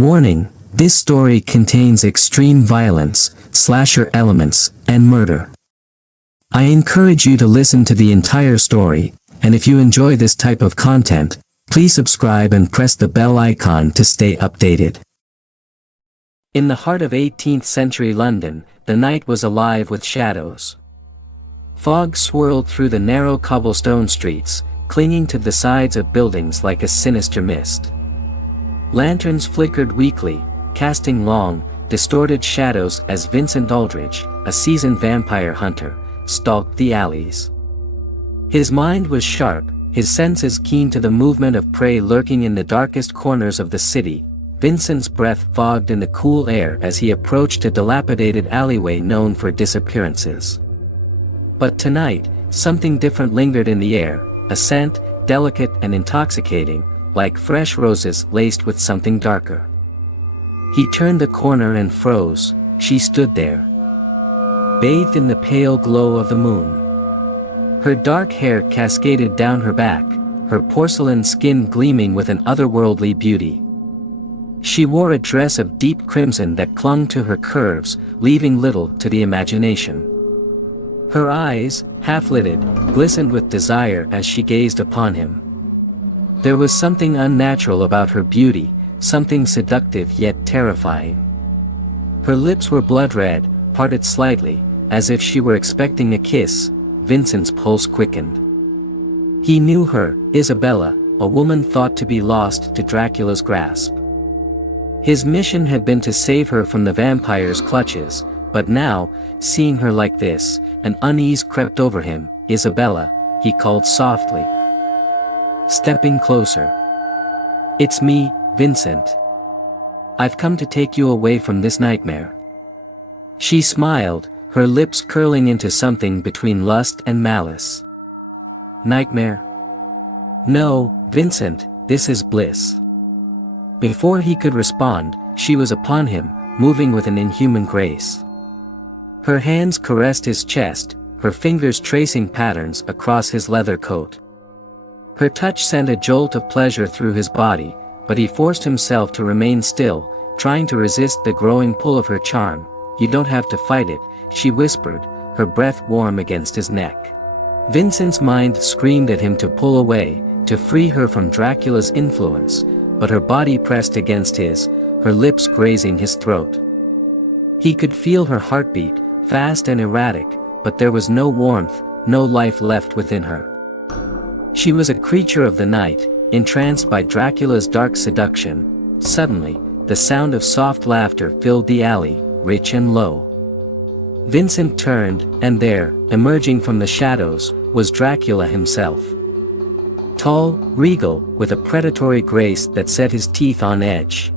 Warning, this story contains extreme violence, slasher elements, and murder. I encourage you to listen to the entire story, and if you enjoy this type of content, please subscribe and press the bell icon to stay updated. In the heart of 18th century London, the night was alive with shadows. Fog swirled through the narrow cobblestone streets, clinging to the sides of buildings like a sinister mist. Lanterns flickered weakly, casting long, distorted shadows as Vincent Aldridge, a seasoned vampire hunter, stalked the alleys. His mind was sharp, his senses keen to the movement of prey lurking in the darkest corners of the city. Vincent's breath fogged in the cool air as he approached a dilapidated alleyway known for disappearances. But tonight, something different lingered in the air, a scent, delicate and intoxicating, like fresh roses laced with something darker. He turned the corner and froze. She stood there, bathed in the pale glow of the moon. Her dark hair cascaded down her back, her porcelain skin gleaming with an otherworldly beauty. She wore a dress of deep crimson that clung to her curves, leaving little to the imagination. Her eyes, half-lidded, glistened with desire as she gazed upon him. There was something unnatural about her beauty, something seductive yet terrifying. Her lips were blood-red, parted slightly, as if she were expecting a kiss. Vincent's pulse quickened. He knew her, Isabella, a woman thought to be lost to Dracula's grasp. His mission had been to save her from the vampire's clutches, but now, seeing her like this, an unease crept over him. "Isabella," he called softly, stepping closer. "It's me, Vincent. I've come to take you away from this nightmare." She smiled, her lips curling into something between lust and malice. "Nightmare? No, Vincent, this is bliss." Before he could respond, she was upon him, moving with an inhuman grace. Her hands caressed his chest, her fingers tracing patterns across his leather coat. Her touch sent a jolt of pleasure through his body, but he forced himself to remain still, trying to resist the growing pull of her charm. "You don't have to fight it," she whispered, her breath warm against his neck. Vincent's mind screamed at him to pull away, to free her from Dracula's influence, but her body pressed against his, her lips grazing his throat. He could feel her heartbeat, fast and erratic, but there was no warmth, no life left within her. She was a creature of the night, entranced by Dracula's dark seduction. Suddenly, the sound of soft laughter filled the alley, rich and low. Vincent turned, and there, emerging from the shadows, was Dracula himself. Tall, regal, with a predatory grace that set his teeth on edge.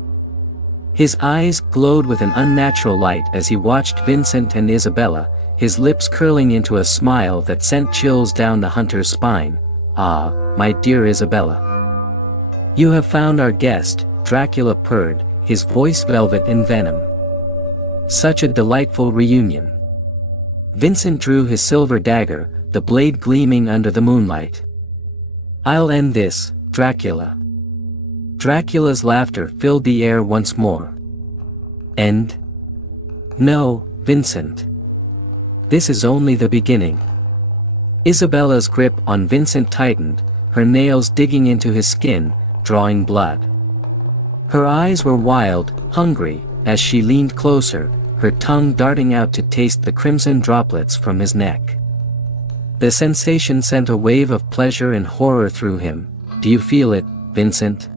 His eyes glowed with an unnatural light as he watched Vincent and Isabella, his lips curling into a smile that sent chills down the hunter's spine. "Ah, my dear Isabella. You have found our guest," Dracula purred, his voice velvet in venom. "Such a delightful reunion." Vincent drew his silver dagger, the blade gleaming under the moonlight. "I'll end this, Dracula." Dracula's laughter filled the air once more. "End? No, Vincent. This is only the beginning." Isabella's grip on Vincent tightened, her nails digging into his skin, drawing blood. Her eyes were wild, hungry, as she leaned closer, her tongue darting out to taste the crimson droplets from his neck. The sensation sent a wave of pleasure and horror through him. "Do you feel it, Vincent?"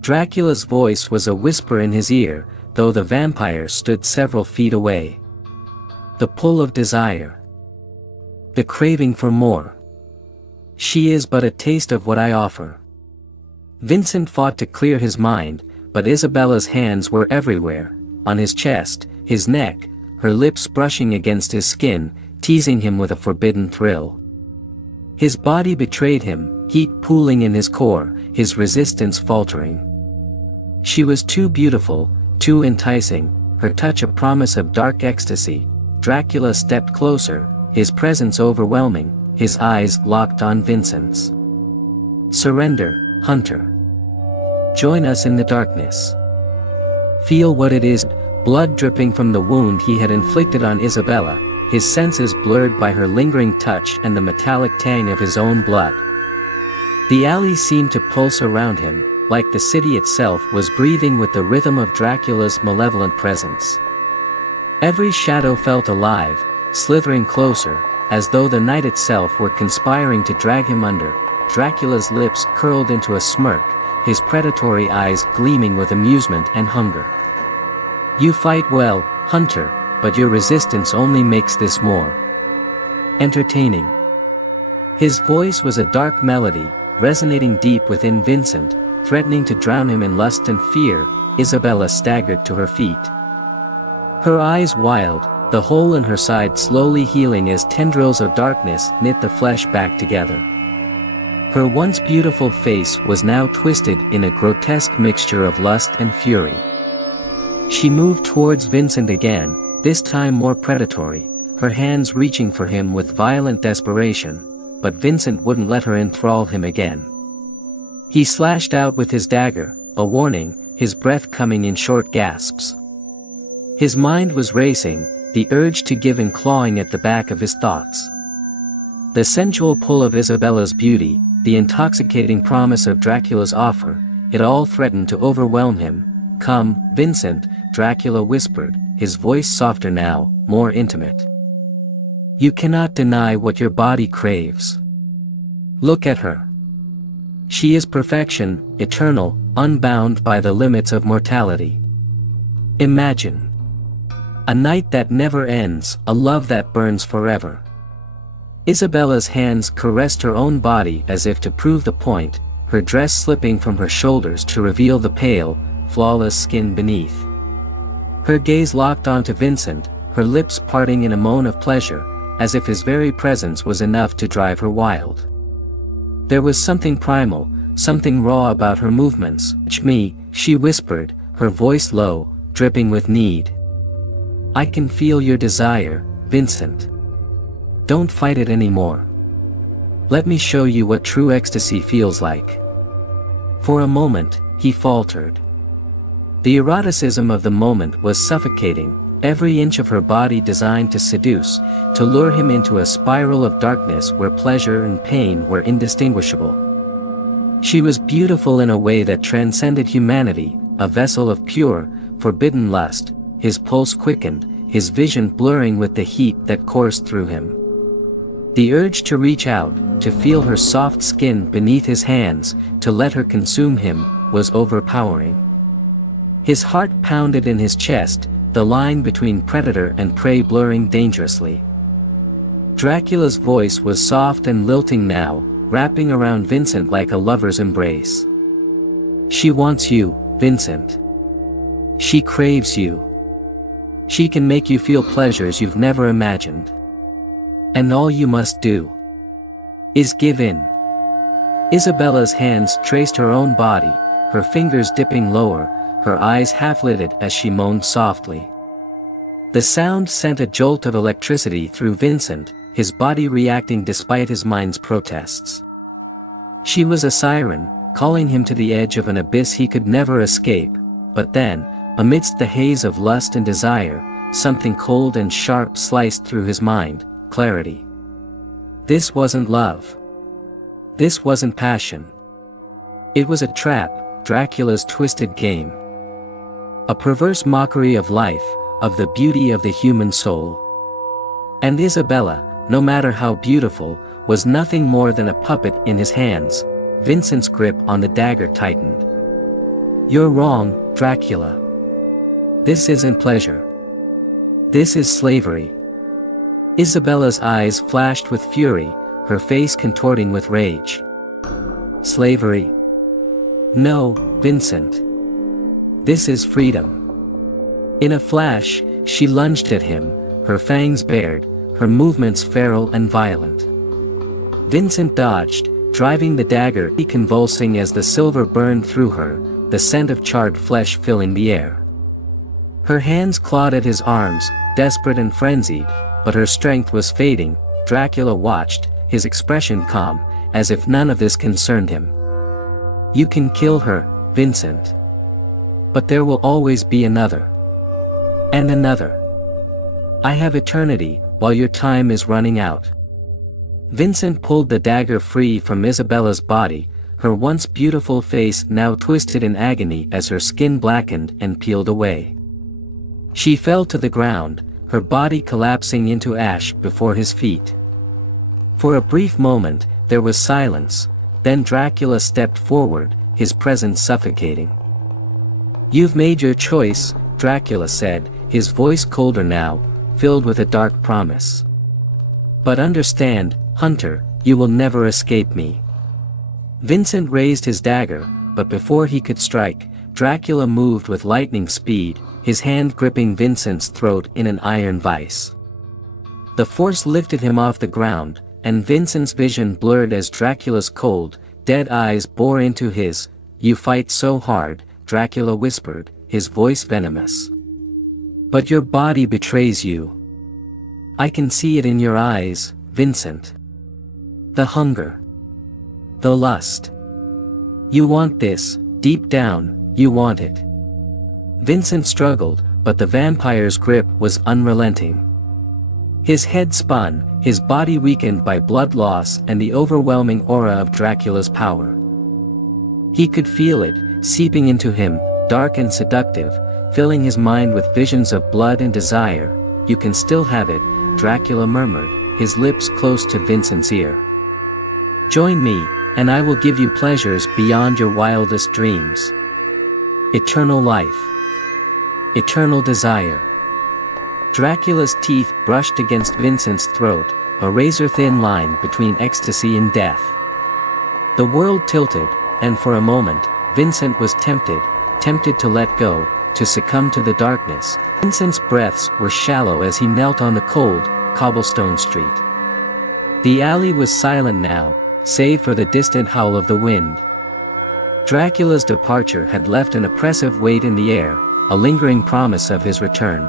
Dracula's voice was a whisper in his ear, though the vampire stood several feet away. The pull of desire. The craving for more. "She is but a taste of what I offer." Vincent fought to clear his mind, but Isabella's hands were everywhere, on his chest, his neck, her lips brushing against his skin, teasing him with a forbidden thrill. His body betrayed him, heat pooling in his core, his resistance faltering. She was too beautiful, too enticing, her touch a promise of dark ecstasy. Dracula stepped closer, his presence overwhelming, his eyes locked on Vincent's. "Surrender, hunter. Join us in the darkness." Feel what it is, blood dripping from the wound he had inflicted on Isabella, his senses blurred by her lingering touch and the metallic tang of his own blood. The alley seemed to pulse around him, like the city itself was breathing with the rhythm of Dracula's malevolent presence. Every shadow felt alive, slithering closer, as though the night itself were conspiring to drag him under. Dracula's lips curled into a smirk, his predatory eyes gleaming with amusement and hunger. You fight well, hunter, but your resistance only makes this more entertaining. His voice was a dark melody, resonating deep within Vincent, threatening to drown him in lust and fear. Isabella staggered to her feet. Her eyes wild, the hole in her side slowly healing as tendrils of darkness knit the flesh back together. Her once beautiful face was now twisted in a grotesque mixture of lust and fury. She moved towards Vincent again, this time more predatory, her hands reaching for him with violent desperation, but Vincent wouldn't let her enthrall him again. He slashed out with his dagger, a warning, his breath coming in short gasps. His mind was racing, the urge to give and clawing at the back of his thoughts. The sensual pull of Isabella's beauty, the intoxicating promise of Dracula's offer, it all threatened to overwhelm him. "Come, Vincent," Dracula whispered, his voice softer now, more intimate. "You cannot deny what your body craves. Look at her. She is perfection, eternal, unbound by the limits of mortality. Imagine a night that never ends, a love that burns forever." Isabella's hands caressed her own body as if to prove the point, her dress slipping from her shoulders to reveal the pale, flawless skin beneath. Her gaze locked onto Vincent, her lips parting in a moan of pleasure, as if his very presence was enough to drive her wild. There was something primal, something raw about her movements. "Touch me," she whispered, her voice low, dripping with need. "I can feel your desire, Vincent. Don't fight it anymore. Let me show you what true ecstasy feels like." For a moment, he faltered. The eroticism of the moment was suffocating, every inch of her body designed to seduce, to lure him into a spiral of darkness where pleasure and pain were indistinguishable. She was beautiful in a way that transcended humanity, a vessel of pure, forbidden lust. His pulse quickened, his vision blurring with the heat that coursed through him. The urge to reach out, to feel her soft skin beneath his hands, to let her consume him, was overpowering. His heart pounded in his chest, the line between predator and prey blurring dangerously. Dracula's voice was soft and lilting now, wrapping around Vincent like a lover's embrace. "She wants you, Vincent. She craves you. She can make you feel pleasures you've never imagined. And all you must do is give in." Isabella's hands traced her own body, her fingers dipping lower, her eyes half-lidded as she moaned softly. The sound sent a jolt of electricity through Vincent, his body reacting despite his mind's protests. She was a siren, calling him to the edge of an abyss he could never escape, but then, amidst the haze of lust and desire, something cold and sharp sliced through his mind, clarity. This wasn't love. This wasn't passion. It was a trap, Dracula's twisted game. A perverse mockery of life, of the beauty of the human soul. And Isabella, no matter how beautiful, was nothing more than a puppet in his hands. Vincent's grip on the dagger tightened. "You're wrong, Dracula. This isn't pleasure. This is slavery." Isabella's eyes flashed with fury, her face contorting with rage. "Slavery? No, Vincent. This is freedom." In a flash, she lunged at him, her fangs bared, her movements feral and violent. Vincent dodged, driving the dagger convulsing as the silver burned through her, the scent of charred flesh filling the air. Her hands clawed at his arms, desperate and frenzied, but her strength was fading. Dracula watched, his expression calm, as if none of this concerned him. "You can kill her, Vincent. But there will always be another. And another. I have eternity, while your time is running out. Vincent pulled the dagger free from Isabella's body, her once beautiful face now twisted in agony as her skin blackened and peeled away. She fell to the ground, her body collapsing into ash before his feet. For a brief moment, there was silence, then Dracula stepped forward, his presence suffocating. "You've made your choice," Dracula said, his voice colder now, filled with a dark promise. "But understand, Hunter, you will never escape me." Vincent raised his dagger, but before he could strike, Dracula moved with lightning speed, his hand gripping Vincent's throat in an iron vice. The force lifted him off the ground, and Vincent's vision blurred as Dracula's cold, dead eyes bore into his. "You fight so hard," Dracula whispered, his voice venomous. "But your body betrays you. I can see it in your eyes, Vincent. The hunger. The lust. You want this, deep down, you want it." Vincent struggled, but the vampire's grip was unrelenting. His head spun, his body weakened by blood loss and the overwhelming aura of Dracula's power. He could feel it, seeping into him, dark and seductive, filling his mind with visions of blood and desire. "You can still have it," Dracula murmured, his lips close to Vincent's ear. "Join me, and I will give you pleasures beyond your wildest dreams. Eternal life. Eternal desire." Dracula's teeth brushed against Vincent's throat, a razor-thin line between ecstasy and death. The world tilted, and for a moment, Vincent was tempted to let go, to succumb to the darkness. Vincent's breaths were shallow as he knelt on the cold, cobblestone street. The alley was silent now, save for the distant howl of the wind. Dracula's departure had left an oppressive weight in the air, a lingering promise of his return.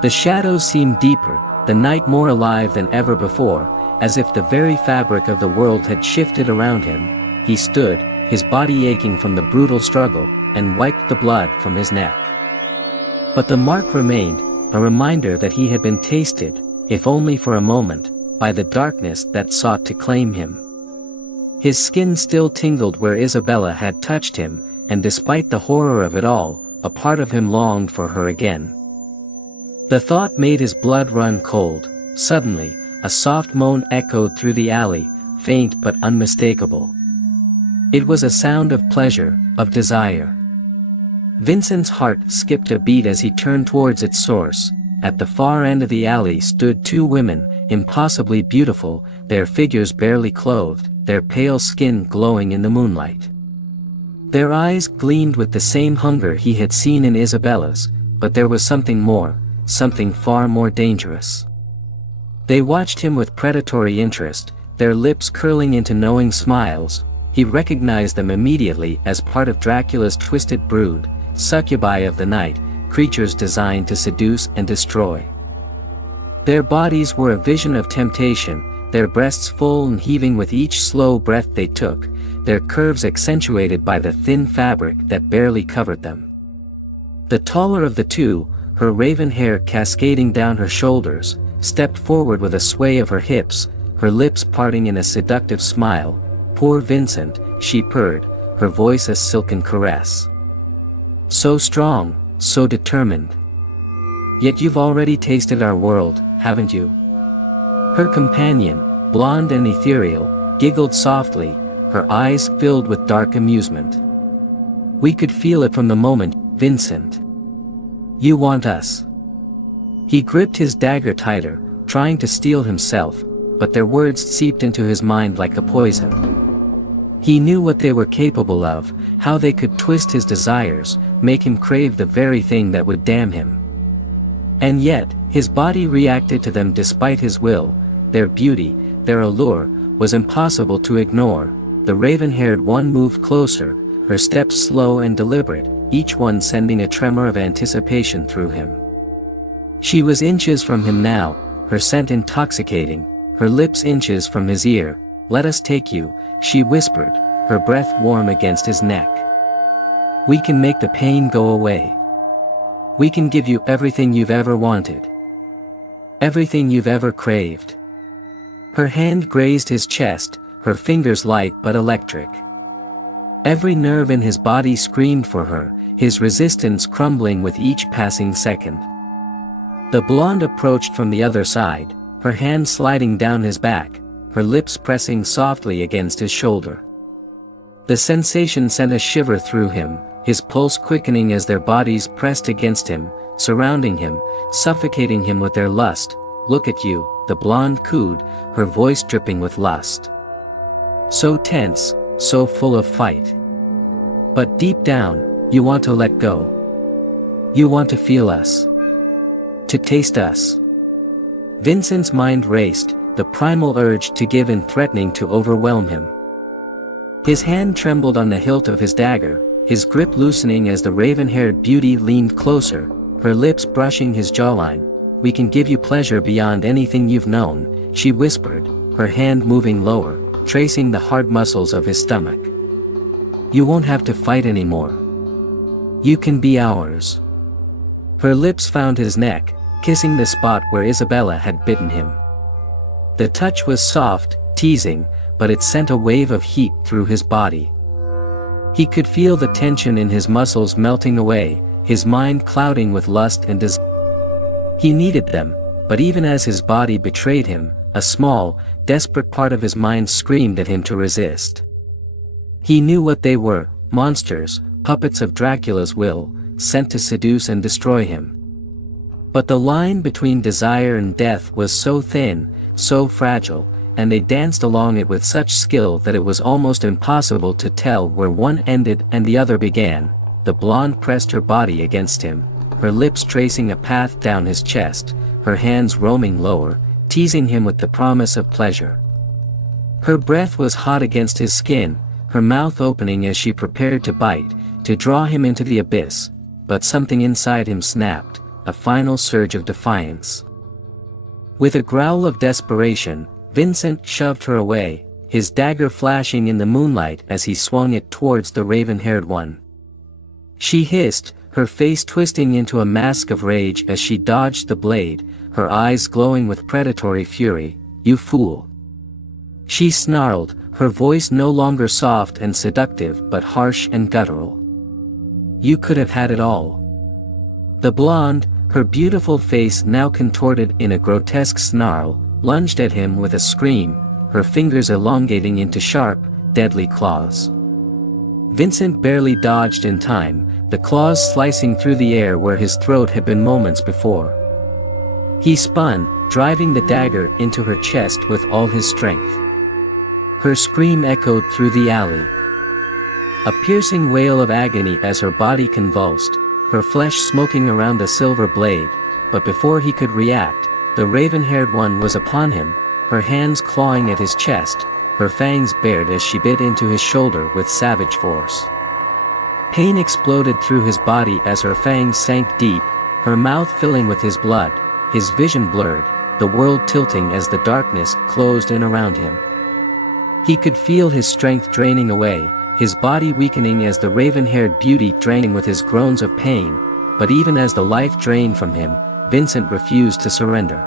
The shadows seemed deeper, the night more alive than ever before, as if the very fabric of the world had shifted around him. He stood, his body aching from the brutal struggle, and wiped the blood from his neck. But the mark remained, a reminder that he had been tasted, if only for a moment, by the darkness that sought to claim him. His skin still tingled where Isabella had touched him, and despite the horror of it all, a part of him longed for her again. The thought made his blood run cold. Suddenly, a soft moan echoed through the alley, faint but unmistakable. It was a sound of pleasure, of desire. Vincent's heart skipped a beat as he turned towards its source. At the far end of the alley stood two women, impossibly beautiful, their figures barely clothed, their pale skin glowing in the moonlight. Their eyes gleamed with the same hunger he had seen in Isabella's, but there was something more, something far more dangerous. They watched him with predatory interest, their lips curling into knowing smiles. He recognized them immediately as part of Dracula's twisted brood, succubi of the night, creatures designed to seduce and destroy. Their bodies were a vision of temptation, their breasts full and heaving with each slow breath they took, their curves accentuated by the thin fabric that barely covered them. The taller of the two, her raven hair cascading down her shoulders, stepped forward with a sway of her hips, her lips parting in a seductive smile. "Poor Vincent," she purred, her voice a silken caress. "So strong, so determined. Yet you've already tasted our world, haven't you?" Her companion, blonde and ethereal, giggled softly, her eyes filled with dark amusement. "We could feel it from the moment, Vincent. You want us." He gripped his dagger tighter, trying to steel himself, but their words seeped into his mind like a poison. He knew what they were capable of, how they could twist his desires, make him crave the very thing that would damn him. And yet, his body reacted to them despite his will. Their beauty, their allure, was impossible to ignore. The raven-haired one moved closer, her steps slow and deliberate, each one sending a tremor of anticipation through him. She was inches from him now, her scent intoxicating, her lips inches from his ear. "Let us take you," she whispered, her breath warm against his neck. We can make the pain go away. We can give you everything you've ever wanted. Everything you've ever craved. Her hand grazed his chest, her fingers light but electric. Every nerve in his body screamed for her, his resistance crumbling with each passing second. The blonde approached from the other side, her hand sliding down his back, her lips pressing softly against his shoulder. The sensation sent a shiver through him, his pulse quickening as their bodies pressed against him, surrounding him, suffocating him with their lust. "Look at you," the blonde cooed, her voice dripping with lust. So tense, so full of fight. But deep down, you want to let go. You want to feel us. To taste us. Vincent's mind raced, the primal urge to give in threatening to overwhelm him. His hand trembled on the hilt of his dagger, his grip loosening as the raven-haired beauty leaned closer, her lips brushing his jawline. "We can give you pleasure beyond anything you've known," she whispered, her hand moving lower, tracing the hard muscles of his stomach. "You won't have to fight anymore. You can be ours." Her lips found his neck, kissing the spot where Isabella had bitten him. The touch was soft, teasing, but it sent a wave of heat through his body. He could feel the tension in his muscles melting away, his mind clouding with lust and desire. He needed them, but even as his body betrayed him, a small, desperate part of his mind screamed at him to resist. He knew what they were, monsters, puppets of Dracula's will, sent to seduce and destroy him. But the line between desire and death was so thin, so fragile, and they danced along it with such skill that it was almost impossible to tell where one ended and the other began. The blonde pressed her body against him, her lips tracing a path down his chest, her hands roaming lower, teasing him with the promise of pleasure. Her breath was hot against his skin, her mouth opening as she prepared to bite, to draw him into the abyss, but something inside him snapped, a final surge of defiance. With a growl of desperation, Vincent shoved her away, his dagger flashing in the moonlight as he swung it towards the raven-haired one. She hissed, her face twisting into a mask of rage as she dodged the blade, her eyes glowing with predatory fury. "You fool!" She snarled, her voice no longer soft and seductive but harsh and guttural. "You could have had it all." The blonde, her beautiful face now contorted in a grotesque snarl, lunged at him with a scream, her fingers elongating into sharp, deadly claws. Vincent barely dodged in time, the claws slicing through the air where his throat had been moments before. He spun, driving the dagger into her chest with all his strength. Her scream echoed through the alley. A piercing wail of agony as her body convulsed, her flesh smoking around the silver blade, but before he could react, the raven-haired one was upon him, her hands clawing at his chest, her fangs bared as she bit into his shoulder with savage force. Pain exploded through his body as her fangs sank deep, her mouth filling with his blood, his vision blurred, the world tilting as the darkness closed in around him. He could feel his strength draining away, his body weakening as the raven-haired beauty drained with his groans of pain, but even as the life drained from him, Vincent refused to surrender.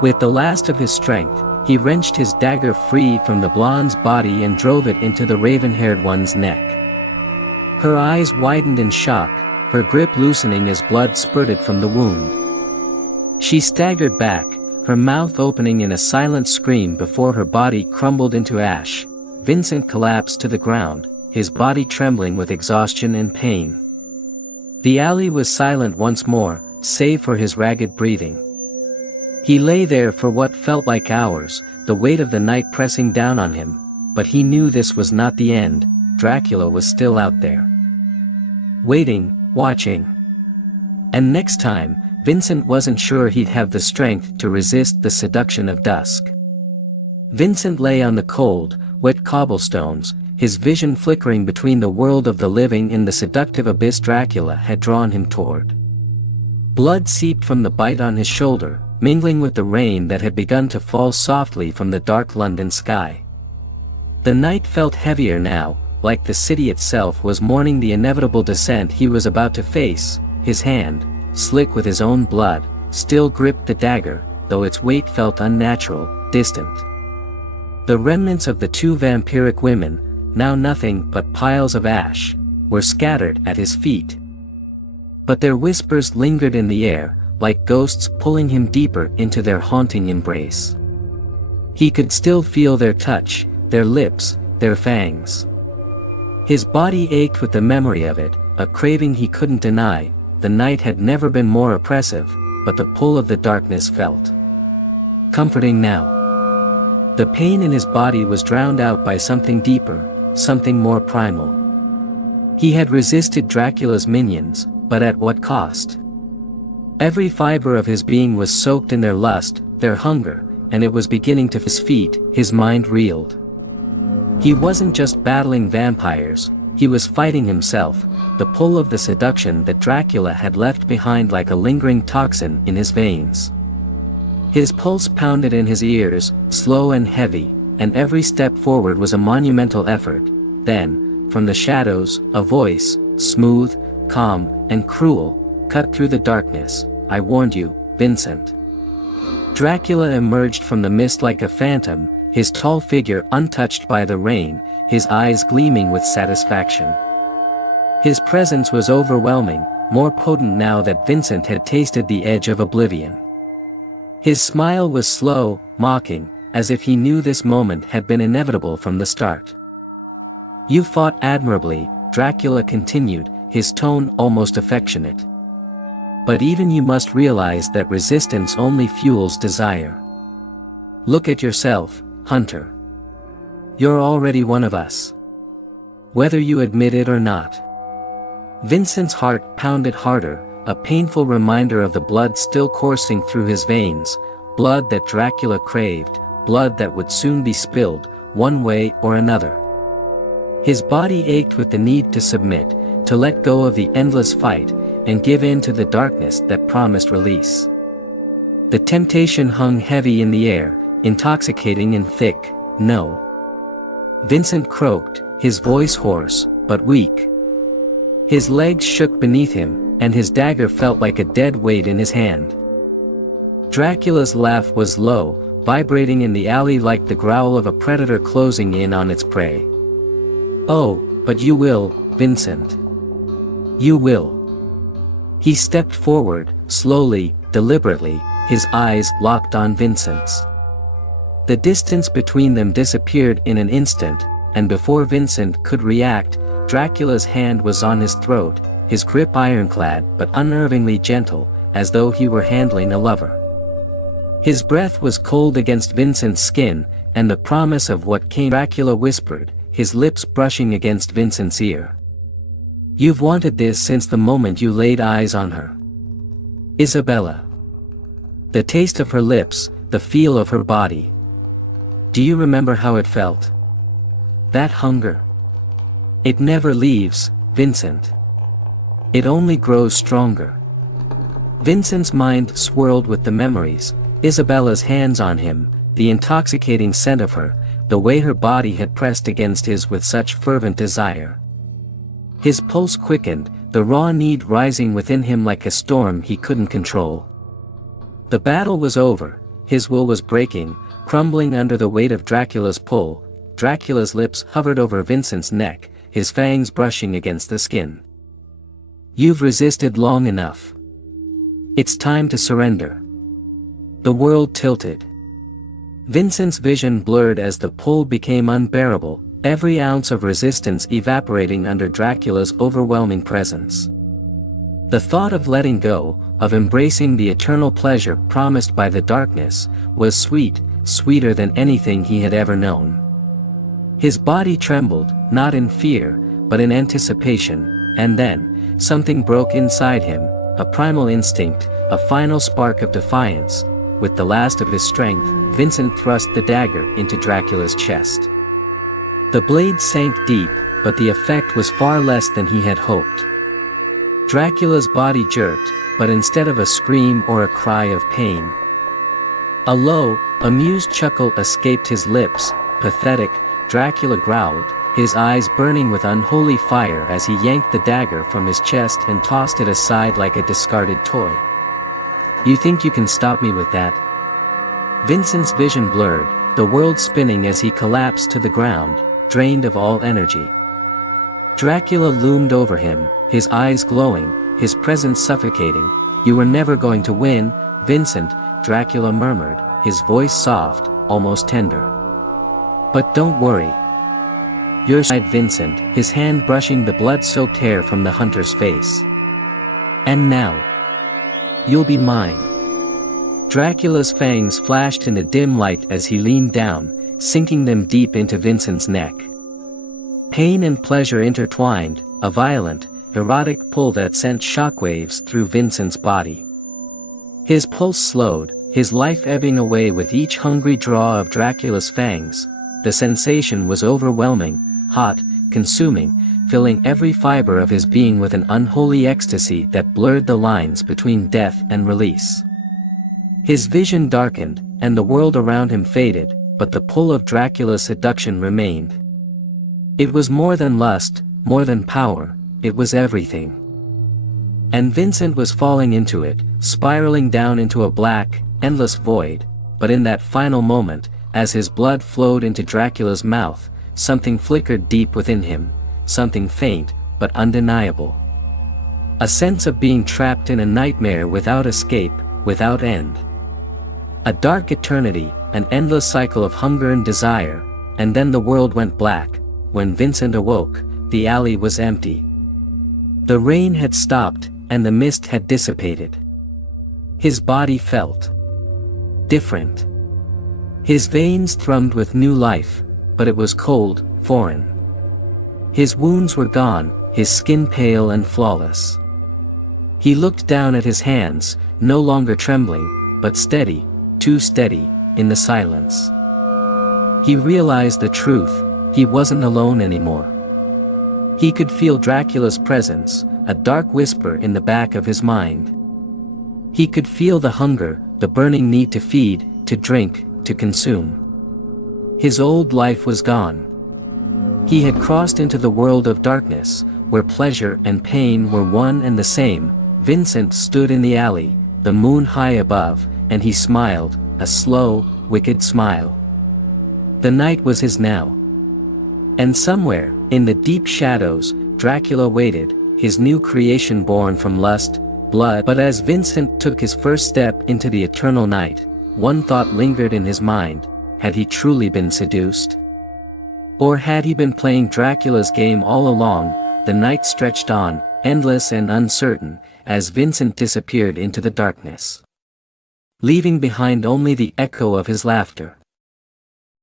With the last of his strength, he wrenched his dagger free from the blonde's body and drove it into the raven-haired one's neck. Her eyes widened in shock, her grip loosening as blood spurted from the wound. She staggered back, her mouth opening in a silent scream before her body crumbled into ash. Vincent collapsed to the ground, his body trembling with exhaustion and pain. The alley was silent once more, save for his ragged breathing. He lay there for what felt like hours, the weight of the night pressing down on him, but he knew this was not the end. Dracula was still out there. Waiting, watching. And next time, Vincent wasn't sure he'd have the strength to resist the seduction of Dusk. Vincent lay on the cold, wet cobblestones, his vision flickering between the world of the living and the seductive abyss Dracula had drawn him toward. Blood seeped from the bite on his shoulder, mingling with the rain that had begun to fall softly from the dark London sky. The night felt heavier now, like the city itself was mourning the inevitable descent he was about to face. His hand, slick with his own blood, still gripped the dagger, though its weight felt unnatural, distant. The remnants of the two vampiric women, now nothing but piles of ash, were scattered at his feet. But their whispers lingered in the air, like ghosts pulling him deeper into their haunting embrace. He could still feel their touch, their lips, their fangs. His body ached with the memory of it, a craving he couldn't deny. The night had never been more oppressive, but the pull of the darkness felt comforting now. The pain in his body was drowned out by something deeper, something more primal. He had resisted Dracula's minions, but at what cost? Every fiber of his being was soaked in their lust, their hunger, and it was beginning to his feet. His mind reeled. He wasn't just battling vampires, he was fighting himself, the pull of the seduction that Dracula had left behind like a lingering toxin in his veins. His pulse pounded in his ears, slow and heavy, and every step forward was a monumental effort. Then, from the shadows, a voice, smooth, calm, and cruel, cut through the darkness. "I warned you, Vincent." Dracula emerged from the mist like a phantom, his tall figure untouched by the rain, his eyes gleaming with satisfaction. His presence was overwhelming, more potent now that Vincent had tasted the edge of oblivion. His smile was slow, mocking, as if he knew this moment had been inevitable from the start. "You fought admirably," Dracula continued, his tone almost affectionate. "But even you must realize that resistance only fuels desire. Look at yourself, Hunter. You're already one of us. Whether you admit it or not." Vincent's heart pounded harder, a painful reminder of the blood still coursing through his veins, blood that Dracula craved, blood that would soon be spilled, one way or another. His body ached with the need to submit, to let go of the endless fight, and give in to the darkness that promised release. The temptation hung heavy in the air, intoxicating and thick. "No." Vincent croaked, his voice hoarse, but weak. His legs shook beneath him, and his dagger felt like a dead weight in his hand. Dracula's laugh was low, vibrating in the alley like the growl of a predator closing in on its prey. "Oh, but you will, Vincent. You will." He stepped forward, slowly, deliberately, his eyes locked on Vincent's. The distance between them disappeared in an instant, and before Vincent could react, Dracula's hand was on his throat, his grip ironclad but unnervingly gentle, as though he were handling a lover. His breath was cold against Vincent's skin, and the promise of what came. Dracula whispered, his lips brushing against Vincent's ear. "You've wanted this since the moment you laid eyes on her. Isabella. The taste of her lips, the feel of her body. Do you remember how it felt? That hunger. It never leaves, Vincent. It only grows stronger." Vincent's mind swirled with the memories, Isabella's hands on him, the intoxicating scent of her, the way her body had pressed against his with such fervent desire. His pulse quickened, the raw need rising within him like a storm he couldn't control. The battle was over, his will was breaking, crumbling under the weight of Dracula's pull. Dracula's lips hovered over Vincent's neck, his fangs brushing against the skin. "You've resisted long enough. It's time to surrender." The world tilted. Vincent's vision blurred as the pull became unbearable, every ounce of resistance evaporating under Dracula's overwhelming presence. The thought of letting go, of embracing the eternal pleasure promised by the darkness, was sweet, sweeter than anything he had ever known. His body trembled, not in fear, but in anticipation, and then, something broke inside him, a primal instinct, a final spark of defiance. With the last of his strength, Vincent thrust the dagger into Dracula's chest. The blade sank deep, but the effect was far less than he had hoped. Dracula's body jerked, but instead of a scream or a cry of pain, a low, amused chuckle escaped his lips. "Pathetic," Dracula growled, his eyes burning with unholy fire as he yanked the dagger from his chest and tossed it aside like a discarded toy. "You think you can stop me with that?" Vincent's vision blurred, the world spinning as he collapsed to the ground, drained of all energy. Dracula loomed over him, his eyes glowing, his presence suffocating. "You were never going to win, Vincent," Dracula murmured, his voice soft, almost tender. "But don't worry. You're said Vincent, his hand brushing the blood-soaked hair from the hunter's face. "And now, you'll be mine." Dracula's fangs flashed in the dim light as he leaned down, sinking them deep into Vincent's neck. Pain and pleasure intertwined, a violent, erotic pull that sent shockwaves through Vincent's body. His pulse slowed, his life ebbing away with each hungry draw of Dracula's fangs. The sensation was overwhelming, hot, consuming, filling every fiber of his being with an unholy ecstasy that blurred the lines between death and release. His vision darkened, and the world around him faded, but the pull of Dracula's seduction remained. It was more than lust, more than power, it was everything. And Vincent was falling into it, spiraling down into a black, endless void, but in that final moment, as his blood flowed into Dracula's mouth, something flickered deep within him, something faint, but undeniable. A sense of being trapped in a nightmare without escape, without end. A dark eternity, an endless cycle of hunger and desire, and then the world went black. When Vincent awoke, the alley was empty. The rain had stopped, and the mist had dissipated. His body felt different. His veins thrummed with new life, but it was cold, foreign. His wounds were gone, his skin pale and flawless. He looked down at his hands, no longer trembling, but steady, too steady, in the silence. He realized the truth, he wasn't alone anymore. He could feel Dracula's presence, a dark whisper in the back of his mind. He could feel the hunger, the burning need to feed, to drink, to consume. His old life was gone. He had crossed into the world of darkness, where pleasure and pain were one and the same. Vincent stood in the alley, the moon high above, and he smiled, a slow, wicked smile. The night was his now. And somewhere, in the deep shadows, Dracula waited, his new creation born from lust, blood. But as Vincent took his first step into the eternal night, one thought lingered in his mind: had he truly been seduced? Or had he been playing Dracula's game all along? The night stretched on, endless and uncertain, as Vincent disappeared into the darkness, leaving behind only the echo of his laughter.